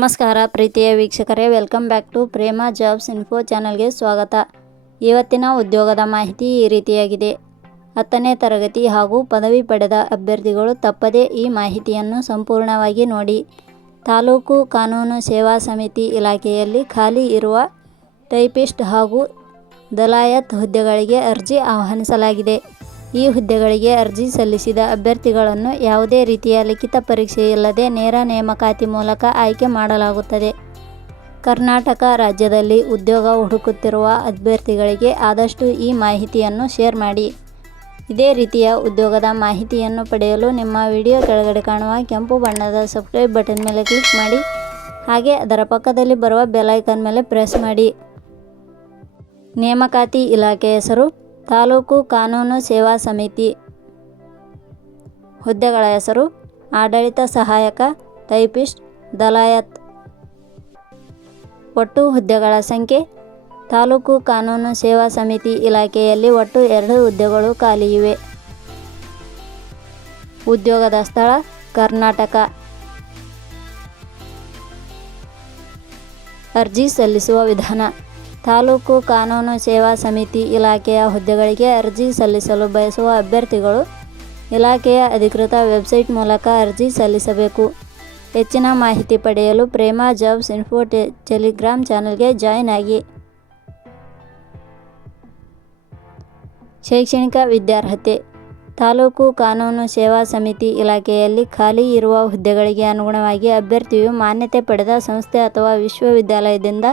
ನಮಸ್ಕಾರ ಪ್ರೀತಿಯ ವೀಕ್ಷಕರೇ, welcome back to Prema jobs info ಚಾನಲ್ಗೆ ಸ್ವಾಗತ. ಇವತ್ತಿನ ಉದ್ಯೋಗದ ಮಾಹಿತಿ ಈ ರೀತಿಯಾಗಿದೆ. 10ನೇ ತರಗತಿ ಹಾಗೂ ಪದವಿ ಪಡೆದ ಅಭ್ಯರ್ಥಿಗಳು ತಪ್ಪದೇ ಈ ಮಾಹಿತಿಯನ್ನು ಸಂಪೂರ್ಣವಾಗಿ ನೋಡಿ. ತಾಲೂಕು ಕಾನೂನು ಸೇವಾ ಸಮಿತಿ ಇಲಾಖೆಯಲ್ಲಿ ಖಾಲಿ ಇರುವ ಟೈಪಿಸ್ಟ್ ಹಾಗೂ ದಲಾಯತ್ ಹುದ್ದೆಗಳಿಗೆ ಅರ್ಜಿ ಆಹ್ವಾನಿಸಲಾಗಿದೆ. ಈ ಹುದ್ದೆಗಳಿಗೆ ಅರ್ಜಿ ಸಲ್ಲಿಸಿದ ಅಭ್ಯರ್ಥಿಗಳನ್ನು ಯಾವುದೇ ರೀತಿಯ ಲಿಖಿತ ಪರೀಕ್ಷೆ ಇಲ್ಲದೆ ನೇರ ನೇಮಕಾತಿ ಮೂಲಕ ಆಯ್ಕೆ ಮಾಡಲಾಗುತ್ತದೆ. ಕರ್ನಾಟಕ ರಾಜ್ಯದಲ್ಲಿ ಉದ್ಯೋಗ ಹುಡುಕುತ್ತಿರುವ ಅಭ್ಯರ್ಥಿಗಳಿಗೆ ಆದಷ್ಟು ಈ ಮಾಹಿತಿಯನ್ನು ಶೇರ್ ಮಾಡಿ. ಇದೇ ರೀತಿಯ ಉದ್ಯೋಗದ ಮಾಹಿತಿಯನ್ನು ಪಡೆಯಲು ನಿಮ್ಮ ವಿಡಿಯೋ ಕೆಳಗಡೆ ಕಾಣುವ ಕೆಂಪು ಬಣ್ಣದ ಸಬ್ಸ್ಕ್ರೈಬ್ ಬಟನ್ ಮೇಲೆ ಕ್ಲಿಕ್ ಮಾಡಿ, ಹಾಗೆ ಅದರ ಪಕ್ಕದಲ್ಲಿ ಬರುವ ಬೆಲ್ ಐಕಾನ್ ಮೇಲೆ ಪ್ರೆಸ್ ಮಾಡಿ. ನೇಮಕಾತಿ ಇಲಾಖೆ ಹೆಸರು ತಾಲೂಕು ಕಾನೂನು ಸೇವಾ ಸಮಿತಿ. ಹುದ್ದೆಗಳ ಹೆಸರು ಆಡಳಿತ ಸಹಾಯಕ, ಟೈಪಿಸ್ಟ್, ದಲಾಯತ್. ಒಟ್ಟು ಹುದ್ದೆಗಳ ಸಂಖ್ಯೆ. ತಾಲೂಕು ಕಾನೂನು ಸೇವಾ ಸಮಿತಿ ಇಲಾಖೆಯಲ್ಲಿ ಒಟ್ಟು 2 ಹುದ್ದೆಗಳು ಖಾಲಿ ಇವೆ. ಉದ್ಯೋಗದ ಸ್ಥಳ ಕರ್ನಾಟಕ. ಅರ್ಜಿ ಸಲ್ಲಿಸುವ ವಿಧಾನ. ತಾಲೂಕು ಕಾನೂನು ಸೇವಾ ಸಮಿತಿ ಇಲಾಖೆಯ ಹುದ್ದೆಗಳಿಗೆ ಅರ್ಜಿ ಸಲ್ಲಿಸಲು ಬಯಸುವ ಅಭ್ಯರ್ಥಿಗಳು ಇಲಾಖೆಯ ಅಧಿಕೃತ ವೆಬ್ಸೈಟ್ ಮೂಲಕ ಅರ್ಜಿ ಸಲ್ಲಿಸಬೇಕು. ಹೆಚ್ಚಿನ ಮಾಹಿತಿ ಪಡೆಯಲು ಪ್ರೇಮ ಜಾಬ್ಸ್ ಇನ್ಫೋ ಟೆಲಿಗ್ರಾಮ್ ಚಾನಲ್ಗೆ ಜಾಯಿನ್ ಆಗಿ. ಶೈಕ್ಷಣಿಕ ವಿದ್ಯಾರ್ಹತೆ. ತಾಲೂಕು ಕಾನೂನು ಸೇವಾ ಸಮಿತಿ ಇಲಾಖೆಯಲ್ಲಿ ಖಾಲಿ ಇರುವ ಹುದ್ದೆಗಳಿಗೆ ಅನುಗುಣವಾಗಿ ಅಭ್ಯರ್ಥಿಯು ಮಾನ್ಯತೆ ಪಡೆದ ಸಂಸ್ಥೆ ಅಥವಾ ವಿಶ್ವವಿದ್ಯಾಲಯದಿಂದ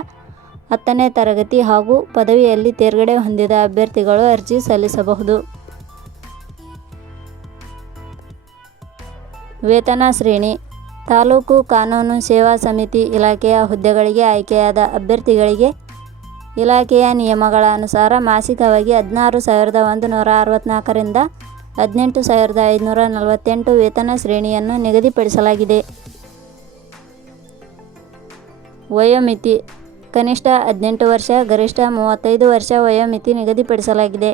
10ನೇ ತರಗತಿ ಹಾಗೂ ಪದವಿಯಲ್ಲಿ ತೇರ್ಗಡೆ ಹೊಂದಿದ ಅಭ್ಯರ್ಥಿಗಳು ಅರ್ಜಿ ಸಲ್ಲಿಸಬಹುದು. ವೇತನ ಶ್ರೇಣಿ. ತಾಲೂಕು ಕಾನೂನು ಸೇವಾ ಸಮಿತಿ ಇಲಾಖೆಯ ಹುದ್ದೆಗಳಿಗೆ ಆಯ್ಕೆಯಾದ ಅಭ್ಯರ್ಥಿಗಳಿಗೆ ಇಲಾಖೆಯ ನಿಯಮಗಳ ಅನುಸಾರ ಮಾಸಿಕವಾಗಿ 16,164 ರಿಂದ 18,548 ವೇತನ ಶ್ರೇಣಿಯನ್ನು ನಿಗದಿಪಡಿಸಲಾಗಿದೆ. ವಯೋಮಿತಿ. ಕನಿಷ್ಠ 18 ವರ್ಷ, ಗರಿಷ್ಠ 35 ವರ್ಷ ವಯೋಮಿತಿ ನಿಗದಿಪಡಿಸಲಾಗಿದೆ.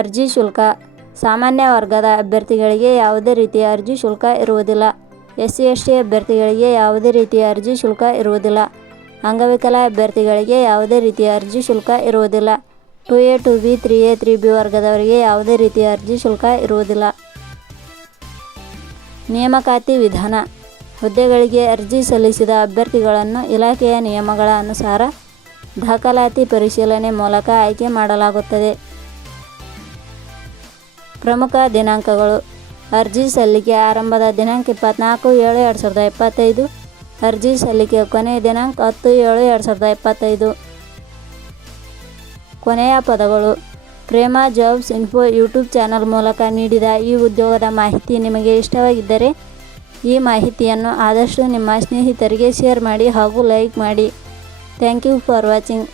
ಅರ್ಜಿ ಶುಲ್ಕ. ಸಾಮಾನ್ಯ ವರ್ಗದ ಅಭ್ಯರ್ಥಿಗಳಿಗೆ ಯಾವುದೇ ರೀತಿಯ ಅರ್ಜಿ ಶುಲ್ಕ ಇರುವುದಿಲ್ಲ. SC/ST ಅಭ್ಯರ್ಥಿಗಳಿಗೆ ಯಾವುದೇ ರೀತಿಯ ಅರ್ಜಿ ಶುಲ್ಕ ಇರುವುದಿಲ್ಲ. ಅಂಗವಿಕಲ ಅಭ್ಯರ್ಥಿಗಳಿಗೆ ಯಾವುದೇ ರೀತಿಯ ಅರ್ಜಿ ಶುಲ್ಕ ಇರುವುದಿಲ್ಲ. 2A, 2B, 3A, 3B ವರ್ಗದವರಿಗೆ ಯಾವುದೇ ರೀತಿಯ ಅರ್ಜಿ ಶುಲ್ಕ ಇರುವುದಿಲ್ಲ. ನೇಮಕಾತಿ ವಿಧಾನ. ಹುದ್ದೆಗಳಿಗೆ ಅರ್ಜಿ ಸಲ್ಲಿಸಿದ ಅಭ್ಯರ್ಥಿಗಳನ್ನು ಇಲಾಖೆಯ ನಿಯಮಗಳ ಅನುಸಾರ ದಾಖಲಾತಿ ಪರಿಶೀಲನೆ ಮೂಲಕ ಆಯ್ಕೆ ಮಾಡಲಾಗುತ್ತದೆ. ಪ್ರಮುಖ ದಿನಾಂಕಗಳು. ಅರ್ಜಿ ಸಲ್ಲಿಕೆ ಆರಂಭದ ದಿನಾಂಕ 24/7/2025. ಅರ್ಜಿ ಸಲ್ಲಿಕೆ ಕೊನೆಯ ದಿನಾಂಕ 10/7/2025. ಕೊನೆಯ ಪದಗಳು. ಪ್ರೇಮ ಜಾಬ್ಸ್ ಇನ್ಫೋ ಯೂಟ್ಯೂಬ್ ಚಾನಲ್ ಮೂಲಕ ನೀಡಿದ ಈ ಉದ್ಯೋಗದ ಮಾಹಿತಿ ನಿಮಗೆ ಇಷ್ಟವಾಗಿದ್ದರೆ ಈ ಮಾಹಿತಿಯನ್ನು ಆದಷ್ಟು ನಿಮ್ಮ ಸ್ನೇಹಿತರಿಗೆ ಶೇರ್ ಮಾಡಿ ಹಾಗೂ ಲೈಕ್ ಮಾಡಿ. Thank you for watching.